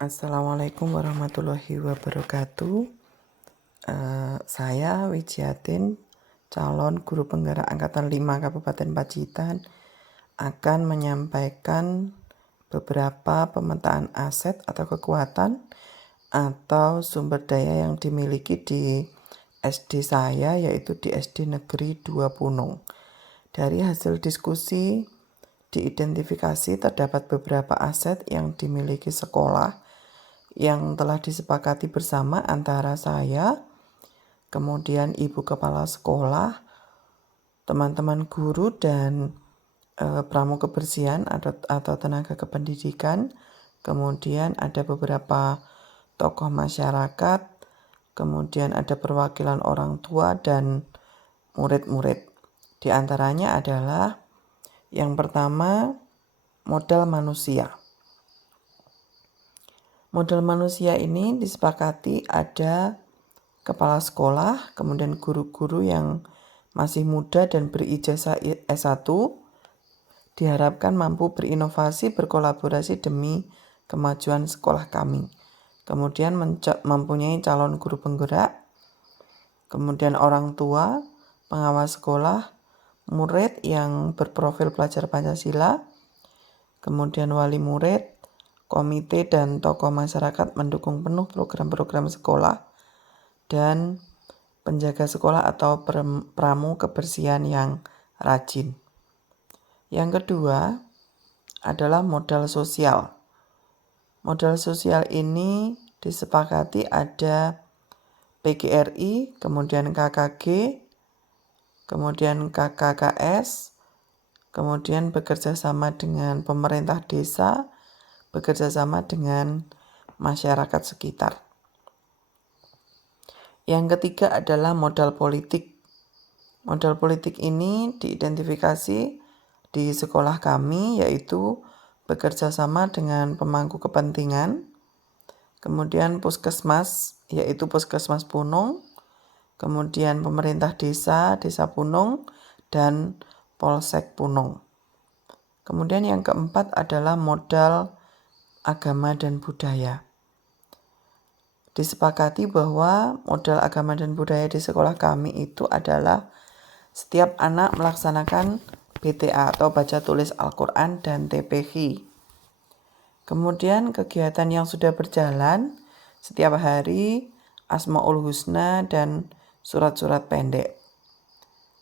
Assalamualaikum warahmatullahi wabarakatuh. Saya Wijiatin, calon guru penggerak Angkatan 5 Kabupaten Pacitan, akan menyampaikan beberapa pemetaan aset atau kekuatan atau sumber daya yang dimiliki di SD saya, yaitu di SD Negeri 2 Punung. Dari hasil diskusi, diidentifikasi terdapat beberapa aset yang dimiliki sekolah yang telah disepakati bersama antara saya, kemudian ibu kepala sekolah, teman-teman guru, dan pramu kebersihan atau tenaga kependidikan. Kemudian ada beberapa tokoh masyarakat, kemudian ada perwakilan orang tua dan murid-murid. Di antaranya adalah yang pertama, modal manusia. Modal manusia ini disepakati ada kepala sekolah, kemudian guru-guru yang masih muda dan berijazah S1, diharapkan mampu berinovasi, berkolaborasi demi kemajuan sekolah kami. Kemudian mempunyai calon guru penggerak, kemudian orang tua, pengawas sekolah, murid yang berprofil pelajar Pancasila, kemudian wali murid, komite dan tokoh masyarakat mendukung penuh program-program sekolah, dan penjaga sekolah atau pramu kebersihan yang rajin. Yang kedua adalah modal sosial. Modal sosial ini disepakati ada PGRI, kemudian KKG, kemudian KKKS, kemudian bekerja sama dengan pemerintah desa, bekerja sama dengan masyarakat sekitar. Yang ketiga adalah modal politik. Modal politik ini diidentifikasi di sekolah kami, yaitu bekerja sama dengan pemangku kepentingan, kemudian puskesmas, yaitu Puskesmas Punung, kemudian pemerintah desa, Desa Punung, dan Polsek Punung. Kemudian yang keempat adalah modal agama dan budaya. Disepakati bahwa modal agama dan budaya di sekolah kami itu adalah setiap anak melaksanakan BTA atau baca tulis Al-Quran dan TPQ. Kemudian kegiatan yang sudah berjalan setiap hari, Asmaul Husna dan surat-surat pendek.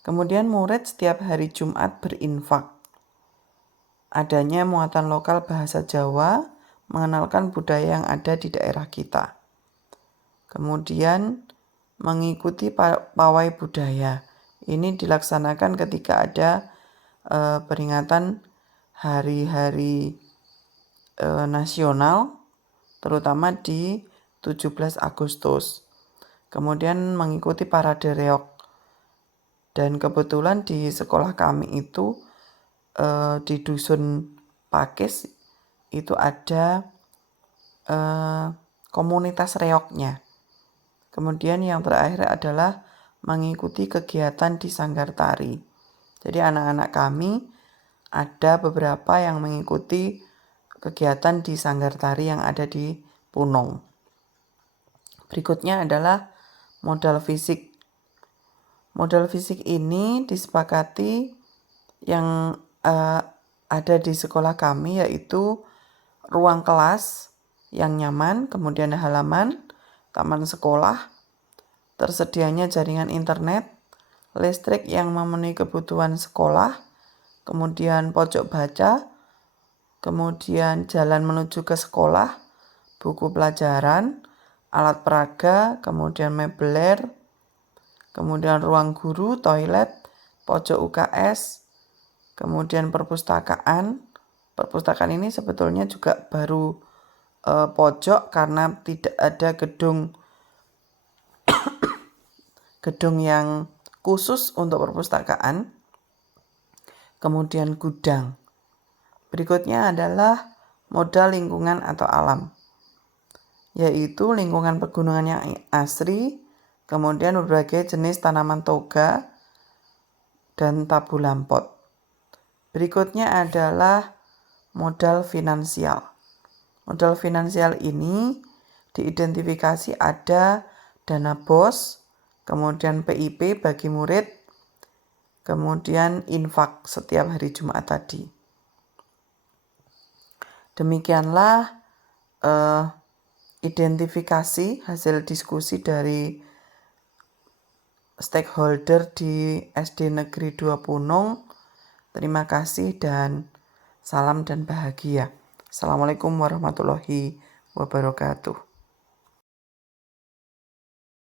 Kemudian murid setiap hari Jumat berinfak. Adanya muatan lokal bahasa Jawa, mengenalkan budaya yang ada di daerah kita. Kemudian mengikuti pawai budaya. Ini dilaksanakan ketika ada peringatan hari-hari nasional, terutama di 17 Agustus. Kemudian mengikuti parade reog. Dan kebetulan di sekolah kami itu di Dusun Pakis itu ada komunitas reognya. Kemudian yang terakhir adalah mengikuti kegiatan di Sanggar Tari. Jadi anak-anak kami ada beberapa yang mengikuti kegiatan di Sanggar Tari yang ada di Punung. Berikutnya adalah modal fisik. Modal fisik ini disepakati yang ada di sekolah kami, yaitu ruang kelas yang nyaman, kemudian halaman, taman sekolah, tersedianya jaringan internet, listrik yang memenuhi kebutuhan sekolah, kemudian pojok baca, kemudian jalan menuju ke sekolah, buku pelajaran, alat peraga, kemudian mebeler, kemudian ruang guru, toilet, pojok UKS, kemudian perpustakaan. Perpustakaan ini sebetulnya juga baru pojok karena tidak ada gedung yang khusus untuk perpustakaan. Kemudian gudang. Berikutnya adalah modal lingkungan atau alam, yaitu lingkungan pegunungan yang asri, kemudian berbagai jenis tanaman toga dan tabu lampot. Berikutnya adalah modal finansial. Modal finansial ini diidentifikasi ada dana BOS, kemudian PIP bagi murid, kemudian infak setiap hari Jumat tadi. Demikianlah identifikasi hasil diskusi dari stakeholder di SD Negeri 2 Punung. Terima kasih dan salam dan bahagia. Assalamualaikum warahmatullahi wabarakatuh.